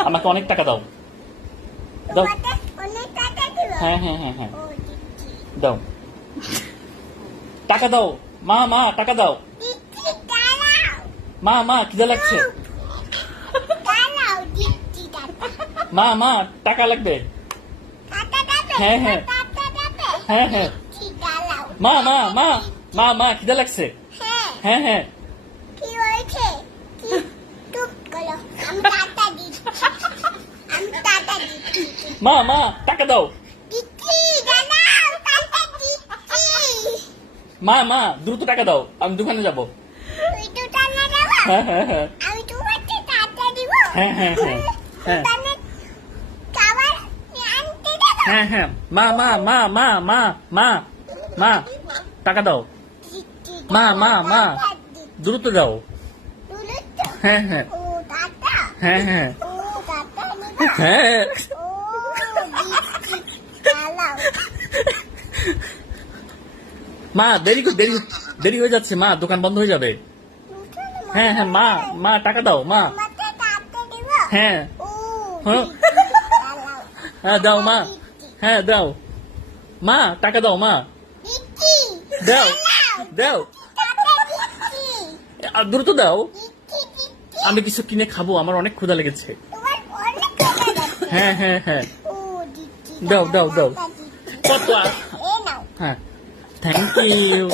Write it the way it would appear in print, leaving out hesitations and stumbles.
আমাকে অনেক টাকা দাও দাও অনেক টাকা দিবা হ্যাঁ হ্যাঁ হ্যাঁ হ্যাঁ ও দিচ্ছি দাও টাকা দাও মা মা টাকা দাও দিচ্ছি দাঁড়াও মা মা খিদে লাগছে দাঁড়াও দিচ্ছি টাকা মা মা টাকা লাগবে টাকা দেবে হ্যাঁ, হ্যাঁ। টাকা দেবে হ্যাঁ হ্যাঁ দিচ্ছি দাঁড়াও মা মা মা মা মা খিদে লাগছে হ্যাঁ হ্যাঁ হ্যাঁ কি হয়েছে কি চুপ করো আমি টাকা দিচ্ছি আমি টাকা দিচ্ছি মা মা টাকা দাও দিচ্ছি দাঁড়াও টাকা দিচ্ছি মা মা দ্রুত টাকা দাও আমি দোকানে যাব তুই তো টাকা দেবো হ্যাঁ হ্যাঁ হ্যাঁ আমি তোমাকে টাকা দিব হ্যাঁ, হ্যাঁ, হ্যাঁ, হ্যাঁ। দোকানে খাবার আনতে দেবো হ্যাঁ হ্যাঁ মা মা মা মা মা মা মা টাকা দাও দিচ্ছি মা, মা, মা। টাকা দিচ্ছি। দ্রুত দাও তুলে তো হ্যাঁ হ্যাঁ ও টাকা হ্যাঁ হ্যাঁ ও টাকা নিবা হ্যাঁ ও দিচ্ছি দাঁড়াও মা দেরি দেরি হয়ে যাচ্ছে মা দোকান বন্ধ হয়ে যাবে হ্যাঁ হ্যাঁ মা মা টাকা দাও মা তোমাকে টাকা দিব হ্যাঁ ও হ্যাঁ। দিচ্ছি দাঁড়াও হ্যাঁ দাও মা দিচ্ছি হ্যাঁ দাও মা টাকা দাও মা দিচ্ছি দাও দাও টাকা দিচ্ছি দ্রুত দাও দিচ্ছি দিচ্ছি আমি কিছু কিনে খাবো আমার অনেক ক্ষুধা লেগেছে তোমার অনেক টাকা লাগবে হ্যাঁ হ্যাঁ হ্যাঁ ও দিচ্ছি দাও, দাও, দাও। টাকা দিচ্ছি কত এ নাও হ্যাঁ থ্যাংক ইউ